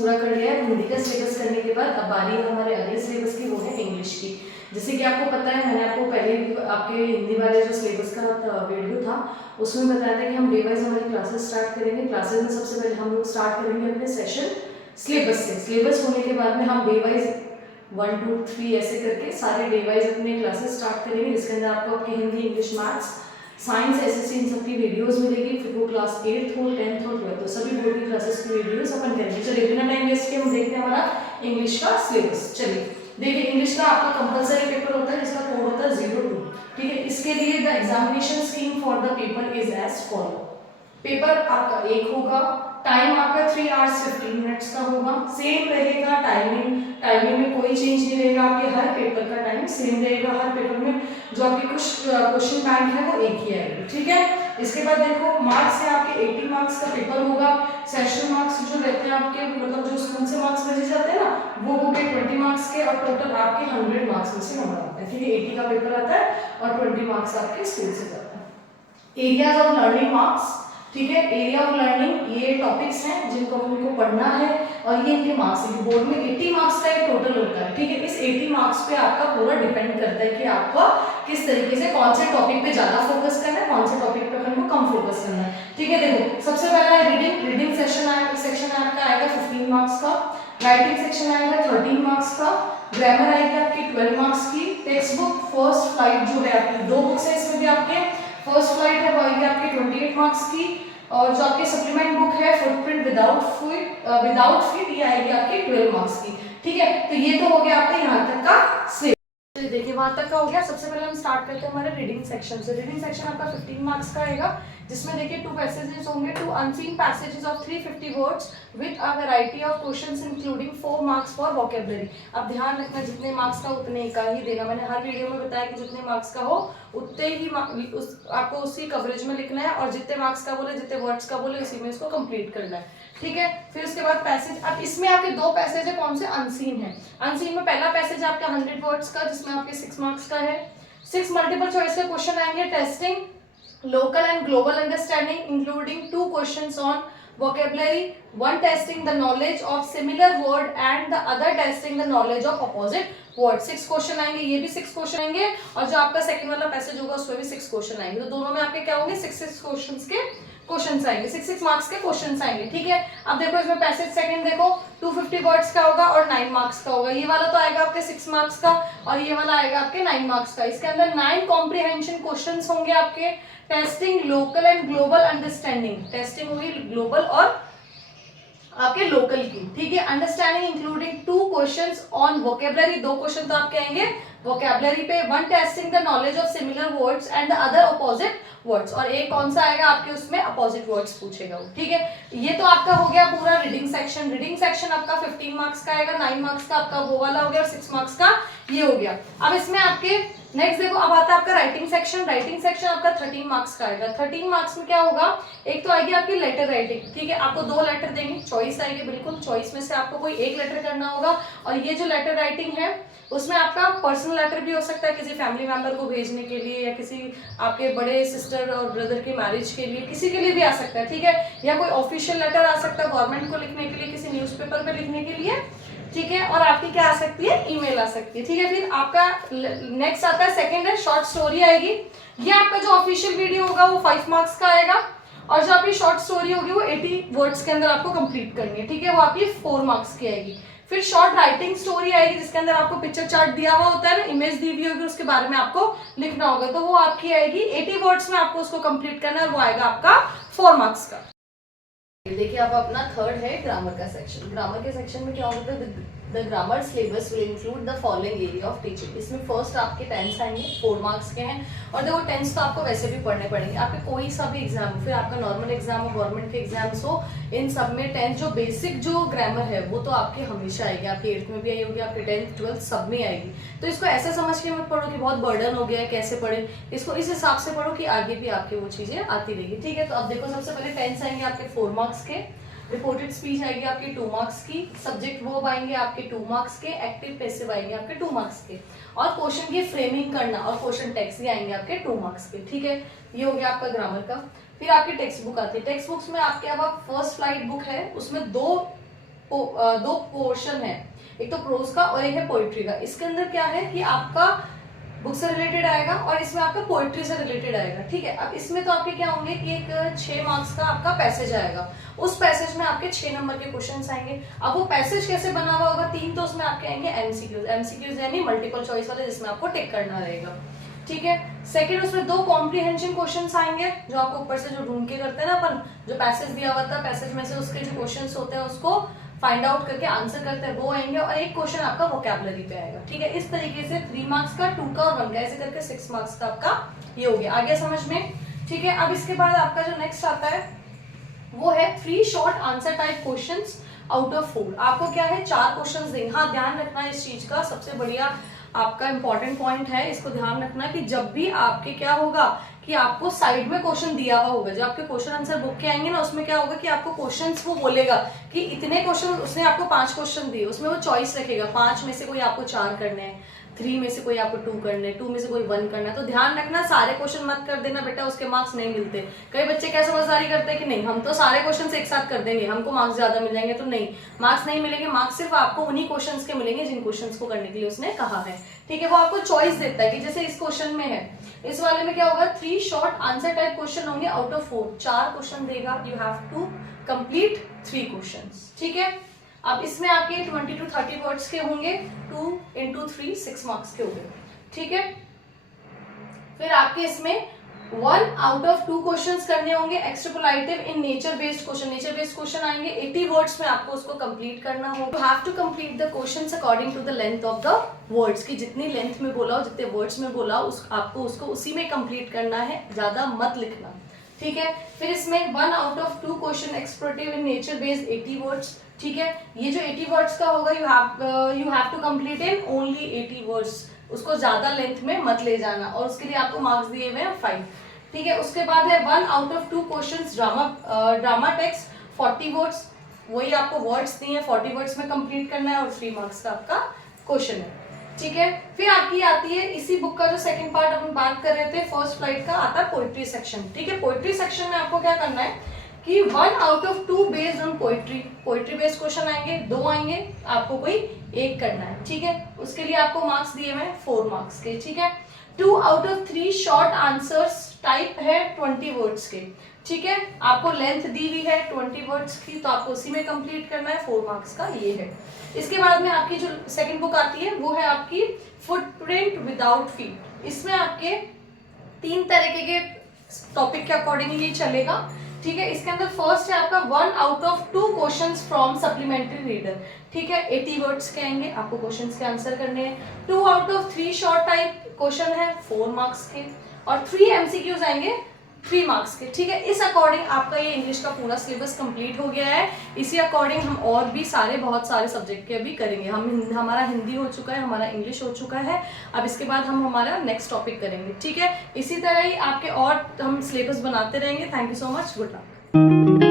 पूरा कर लिया है। हिंदी का सिलेबस करने के बाद अब बारी है हमारे अगले सिलेबस की, वो है इंग्लिश की। जैसे कि आपको पता है, मैंने आपको पहले भी आपके हिंदी वाले जो सिलेबस का वीडियो था उसमें बताया था कि हम डे वाइज हमारी क्लासेस स्टार्ट करेंगे। क्लासेस में सबसे पहले हम लोग स्टार्ट करेंगे अपने सेशन सिलेबस से। सिलेबस होने के बाद में हम डे वाइज 1 2 3 ऐसे करके सारे डे वाइज अपने क्लासेस स्टार्ट करेंगे, जिसके अंदर आपको आपकी Hindi, English, maths, science, SSC इन सबकी वीडियोस मिलेगी। फिर वो क्लास 8th हो, 10th हो, 12th, तो सभी बोर्ड की क्लासेस की वीडियोस अपन करेंगे। चलिए बिना टाइम वेस्ट के हम देखते हैं हमारा इंग्लिश का सिलेबस। चलिए देखिए, इंग्लिश का आपका कंपलसरी पेपर होता है जिसका कोड होता है 02, ठीक है। इसके लिए the examination scheme for the paper is as follow. Paper आपका एक होगा, टाइम आपका 3 hours 15 minutes का होगा, सेम रहेगा टाइमिंग में कोई चेंज नहीं रहेगा। आपके हर पेपर का टाइम सेम रहेगा। हर पेपर में जो आपके कुछ क्वेश्चन बैंक है वो एक ही आएगी, ठीक है। इसके बाद देखो, मार्क्स है आपके 80 मार्क्स का पेपर होगा। सेशन मार्क्स जो रहते हैं आपके, मतलब जो स्कूल से मार्क्स भेजे जाते हैं ना, वो हो गए 20 मार्क्स के, और टोटल आपके 100 मार्क्स में से नंबर आते हैं, ठीक है। 80 का पेपर आता है और 20 मार्क्स आपके स्कूल से जाते हैं। एरियाज ऑफ लर्निंग मार्क्स, ठीक है। एरिया ऑफ लर्निंग ये टॉपिक्स हैं जिनको हमको पढ़ना है, और ये इनके मार्क्स हैं। बोर्ड में 80 मार्क्स का एक टोटल होता है, ठीक है। इस 80 मार्क्स पे आपका पूरा डिपेंड करता है कि आपको किस तरीके से कौन से टॉपिक पे ज्यादा फोकस करना है, कौन से टॉपिक पे अपन को कम फोकस करना है, ठीक है। देखो, सबसे पहला है रीडिंग सेक्शन आपका आएगा 15 मार्क्स का। राइटिंग सेक्शन आएगा 13 मार्क्स का। ग्रामर आएगी आपकी 12 मार्क्स की। टेक्स्ट बुक फर्स्ट फ्लाइट जो है आपकी, 2 बुक्स है इसमें भी आपके। फर्स्ट फ्लाइट है वो आएगी आपकी 28 मार्क्स की, और जो आपके सप्लीमेंट बुक है फुटप्रिंट विदाउट फीट ये आएगी आपकी 12 मार्क्स की, ठीक है। तो ये तो हो गया आपका यहाँ तक का सिलेबस। देखिए वहां तक का हो गया। सबसे पहले हम स्टार्ट करते हैं हमारे रीडिंग सेक्शन से। रीडिंग सेक्शन आपका 15 मार्क्स का आएगा, जिसमें देखिए 2 पैसेजेस होंगे, 2 unseen passages of 350 words with a variety of questions including 4 marks for vocabulary. अब ध्यान रखना, जितने मार्क्स का उतने का ही देना। मैंने हर वीडियो में बताया कि जितने मार्क्स का हो उतने ही आपको उसी कवरेज में लिखना है, और जितने मार्क्स का बोले, जितने वर्ड्स का बोले, उसी में इसको कंप्लीट करना है, ठीक है। फिर उसके बाद पैसेज, अब इसमें आपके 2 पैसेज है, कौन से अनसीन है। अनसीन में पहला पैसेज आपका 100 वर्ड्स का, जिसमें आपके 6 मार्क्स का है। 6 मल्टीपल चॉइस के क्वेश्चन आएंगे, testing local and global understanding including 2 questions on vocabulary, one testing the knowledge of similar word and the other testing the knowledge of opposite word। 6 question आएंगे, ये भी 6 क्वेश्चन आएंगे, और जो आपका सेकंड वाला पैसेज होगा उसमें भी 6 क्वेश्चन आएंगे। तो दोनों में आपके क्या होंगे, 6 क्वेश्चंस के क्वेश्चंस आएंगे, 6 मार्क्स के क्वेश्चंस आएंगे, ठीक है। अब देखो इसमें पैसेज सेकंड देखो 250 वर्ड्स का होगा और 9 मार्क्स का होगा। ये वाला तो आएगा आपके 6 मार्क्स का, और ये वाला आएगा आपके 9 मार्क्स का। इसके अंदर 9 कॉम्प्रिहेंशन क्वेश्चंस होंगे आपके। Testing local and global understanding, testing होगी ग्लोबल और आपके लोकल की, ठीक है। Understanding including 2 questions on vocabulary, 2 question तो आपके आएंगे वोकैबुलरी पे। 1 testing the knowledge of similar words and the other opposite words, और एक कौन सा आएगा आपके उसमें अपोजिट वर्ड्स पूछेगा वो, ठीक है। ये तो आपका हो गया पूरा रीडिंग सेक्शन। रीडिंग सेक्शन आपका 15 मार्क्स का आएगा, 9 मार्क्स का आपका वो वाला हो गया, और 6 मार्क्स का ये हो गया। अब इसमें आपके नेक्स्ट देखो, अब आता है आपका राइटिंग सेक्शन। राइटिंग सेक्शन आपका 13 मार्क्स का आएगा। 13 मार्क्स में क्या होगा, एक तो आएगी आपकी लेटर राइटिंग, ठीक है। आपको 2 लेटर देंगे, चॉइस आएगी, बिल्कुल चॉइस में से आपको कोई एक लेटर करना होगा। और ये जो लेटर राइटिंग है उसमें आपका पर्सनल लेटर भी हो सकता है, किसी फैमिली मेंबर को भेजने के लिए, या किसी आपके बड़े सिस्टर और ब्रदर के मैरिज के लिए, किसी के लिए भी आ सकता है, ठीक है। या कोई ऑफिशियल लेटर आ सकता है गवर्नमेंट को लिखने के लिए, किसी न्यूज़पेपर पे लिखने के लिए, ठीक है। और आपकी क्या आ सकती है, ईमेल आ सकती है, ठीक है। फिर आपका नेक्स्ट आता है सेकंड है शॉर्ट स्टोरी आएगी। ये आपका जो ऑफिशियल वीडियो होगा वो 5 मार्क्स का आएगा, और जो आपकी शॉर्ट स्टोरी होगी वो 80 वर्ड्स के अंदर आपको कंप्लीट करनी है, ठीक है। वो आपकी 4 मार्क्स की आएगी। फिर शॉर्ट राइटिंग स्टोरी आएगी, जिसके अंदर आपको पिक्चर चार्ट दिया हुआ होता है ना, इमेज दी हुई होगी, उसके बारे में आपको लिखना होगा, तो वो आपकी आएगी 80 वर्ड्स में, आपको उसको कंप्लीट करना है, और वो आएगा आपका 4 मार्क्स का। देखिए अब अपना थर्ड है ग्रामर का सेक्शन। ग्रामर के सेक्शन में क्या होता है, the grammar syllabus will include the following area of teaching. इसमें फर्स्ट आपके टेंस आएंगे, 4 मार्क्स के हैं, और देखो टेंस तो आपको वैसे भी पढ़ने पड़ेंगे, आपके कोई सा भी एग्जाम, फिर आपका नॉर्मल एग्जाम हो, गवर्नमेंट के एग्जाम्स हो, इन सब में टेंथ जो बेसिक जो ग्रामर है वो तो आपके हमेशा आएगी, आपके 8th में भी आई होगी, आपके 10th 12th सब में आएगी। तो इसको ऐसा समझ के मत पढ़ो कि बहुत बर्डन हो गया है कैसे पढ़े, इसको इस हिसाब से पढ़ो कि आगे भी आपके वो चीजें आती रहेगी, ठीक है। तो अब देखो सबसे पहले टेंस आएंगे आपके 4 मार्क्स के, रिपोर्टेड स्पीच आएगी आपकी 2 मार्क्स की, सब्जेक्ट वर्ब आएंगे आपके 2 मार्क्स के, एक्टिव पैसिव आएंगे आपके 2 मार्क्स के, और क्वेश्चन की फ्रेमिंग करना और क्वेश्चन टेक्स्ट आएंगे आपके 2 मार्क्स के, ठीक है। ये हो गया आपका ग्रामर का। फिर आपकी टेक्स्ट बुक आती है। टेक्स्ट बुक्स में आपके अब फर्स्ट फ्लाइट बुक है, उसमें 2 दो पोर्शन है, एक तो प्रोज का और एक है पोइट्री का। इसके अंदर क्या है कि आपका बुक से रिलेटेड आएगा और इसमें आपका पोइट्री से रिलेटेड आएगा, ठीक है। अब इसमें तो आपके क्या होंगे कि एक 6 मार्क्स का आपका पैसेज आएगा, उस पैसेज में आपके 6 नंबर के क्वेश्चंस आएंगे। अब वो पैसेज कैसे बना हुआ होगा, 3 तो उसमें आपके आएंगे एमसीक्यूज, एमसीक्यूज यानी मल्टीपल चॉइस वाले, जिसमें आपको टिक करना रहेगा, ठीक है। सेकंड उसमें 2 कॉम्प्रीहेंशन क्वेश्चंस आएंगे, जो आपको ऊपर से जो ढूंढ के करते हैं ना अपन, जो पैसेज दिया हुआ था पैसेज में से उसके जो क्वेश्चंस होते हैं उसको फाइंड आउट करके आंसर करते हैं, वो आएंगे। और एक क्वेश्चन आपका वोकैबुलरी पे आएगा, ठीक है। इस तरीके से 3 मार्क्स का, 2 का और 1 का, ऐसे करके 6 मार्क्स का आपका ये हो गया। आगे समझ में, ठीक है। अब इसके बाद आपका जो नेक्स्ट आता है वो है 3 short answer type questions out of 4। आपको क्या है 4 क्वेश्चंस देंगे। हाँ, ध्यान रखना इस चीज का, सबसे बढ़िया आपका इंपॉर्टेंट पॉइंट है, इसको ध्यान रखना कि जब भी आपके क्या होगा कि आपको साइड में क्वेश्चन दिया हुआ होगा, जो आपके क्वेश्चन आंसर बुक के आएंगे ना, उसमें क्या होगा कि आपको क्वेश्चंस वो बोलेगा कि इतने क्वेश्चन, उसने आपको 5 क्वेश्चन दिए, उसमें वो चॉइस रखेगा 5 में से कोई आपको 4 करने हैं, 3 में से कोई आपको 2 करने हैं, 2 में से कोई 1 करना है। तो ध्यान रखना, सारे क्वेश्चन मत कर देना बेटा, उसके मार्क्स नहीं मिलते। कई बच्चे क्या समझदारी करते हैं कि नहीं हम तो सारे क्वेश्चन एक साथ कर देंगे, हमको मार्क्स ज्यादा मिल जाएंगे। तो नहीं, मार्क्स नहीं मिलेंगे, मार्क्स सिर्फ आपको उन्हीं क्वेश्चंस के मिलेंगे जिन क्वेश्चंस को करने के लिए उसने कहा है, ठीक है। वो आपको चॉइस देता है कि जैसे इस क्वेश्चन में है, इस वाले में क्या होगा 3 शॉर्ट आंसर टाइप क्वेश्चन होंगे आउट ऑफ 4, 4 क्वेश्चन देगा, you have to complete 3 questions, ठीक है। अब इसमें आपके 20 to 30 वर्ड्स के होंगे, 2 into 3 6 मार्क्स के होंगे, ठीक है। फिर आपके इसमें 1 out of 2 क्वेश्चंस करने होंगे extrapolative in nature based question. Nature based question आएंगे 80 वर्ड्स में, आपको उसको कंप्लीट करना होगा। You have to complete the questions according to the length of the words, की जितनी लेंथ में बोला हो, जितने वर्ड्स में बोला हो, आपको उसको उसी में कंप्लीट करना है, ज्यादा मत लिखना, ठीक है। फिर इसमें 1 out of 2 question explorative in nature based 80 words, ठीक है। ये जो 80 वर्ड्स का होगा you have to complete in only 80 words, उसको ज्यादा लेंथ में मत ले जाना, और उसके लिए आपको मार्क्स दिए हुए हैं 5, ठीक है। उसके बाद है 1 out of 2 questions drama text 40 words, वही आपको वर्ड्स दिए हैं 40 वर्ड्स में कंप्लीट करना है, और 3 मार्क्स का आपका क्वेश्चन है, ठीक है। फिर आपकी आती है इसी बुक का जो सेकंड पार्ट अपन बात कर रहे थे फर्स्ट फ्लाइट का, आता है पोइट्री सेक्शन, ठीक है। पोइट्री सेक्शन में आपको क्या करना है कि 1 out of 2 based on poetry based question आएंगे, 2 आएंगे, आपको कोई एक करना है, ठीक है। उसके लिए आपको मार्क्स दिए हुए हैं 4 मार्क्स के, ठीक है। 2 out of 3 short answers type है 20 वर्ड्स के, ठीक है। आपको लेंथ दी हुई है 20 वर्ड्स की, तो आपको उसी में कंप्लीट करना है, 4 मार्क्स का ये है। इसके बाद में आपकी जो सेकंड बुक आती है वो है आपकी फुटप्रिंट विदाउट फीट। इसमें आपके 3 तरीके के टॉपिक के अकॉर्डिंगली चलेगा, ठीक है। इसके अंदर फर्स्ट है आपका 1 out of 2 questions from supplementary reader, ठीक है। 80 वर्ड्स के आएंगे, आपको क्वेश्चंस के आंसर करने हैं। 2 out of 3 short type question है 4 मार्क्स के, और 3 MCQs आएंगे 3 मार्क्स के, ठीक है। इस अकॉर्डिंग आपका ये इंग्लिश का पूरा सिलेबस कंप्लीट हो गया है। इसी अकॉर्डिंग हम और भी बहुत सारे सब्जेक्ट के अभी करेंगे। हमारा हिंदी हो चुका है, हमारा इंग्लिश हो चुका है, अब इसके बाद हम हमारा नेक्स्ट टॉपिक करेंगे, ठीक है। इसी तरह ही आपके और हम सिलेबस बनाते रहेंगे। Thank you so much, good luck.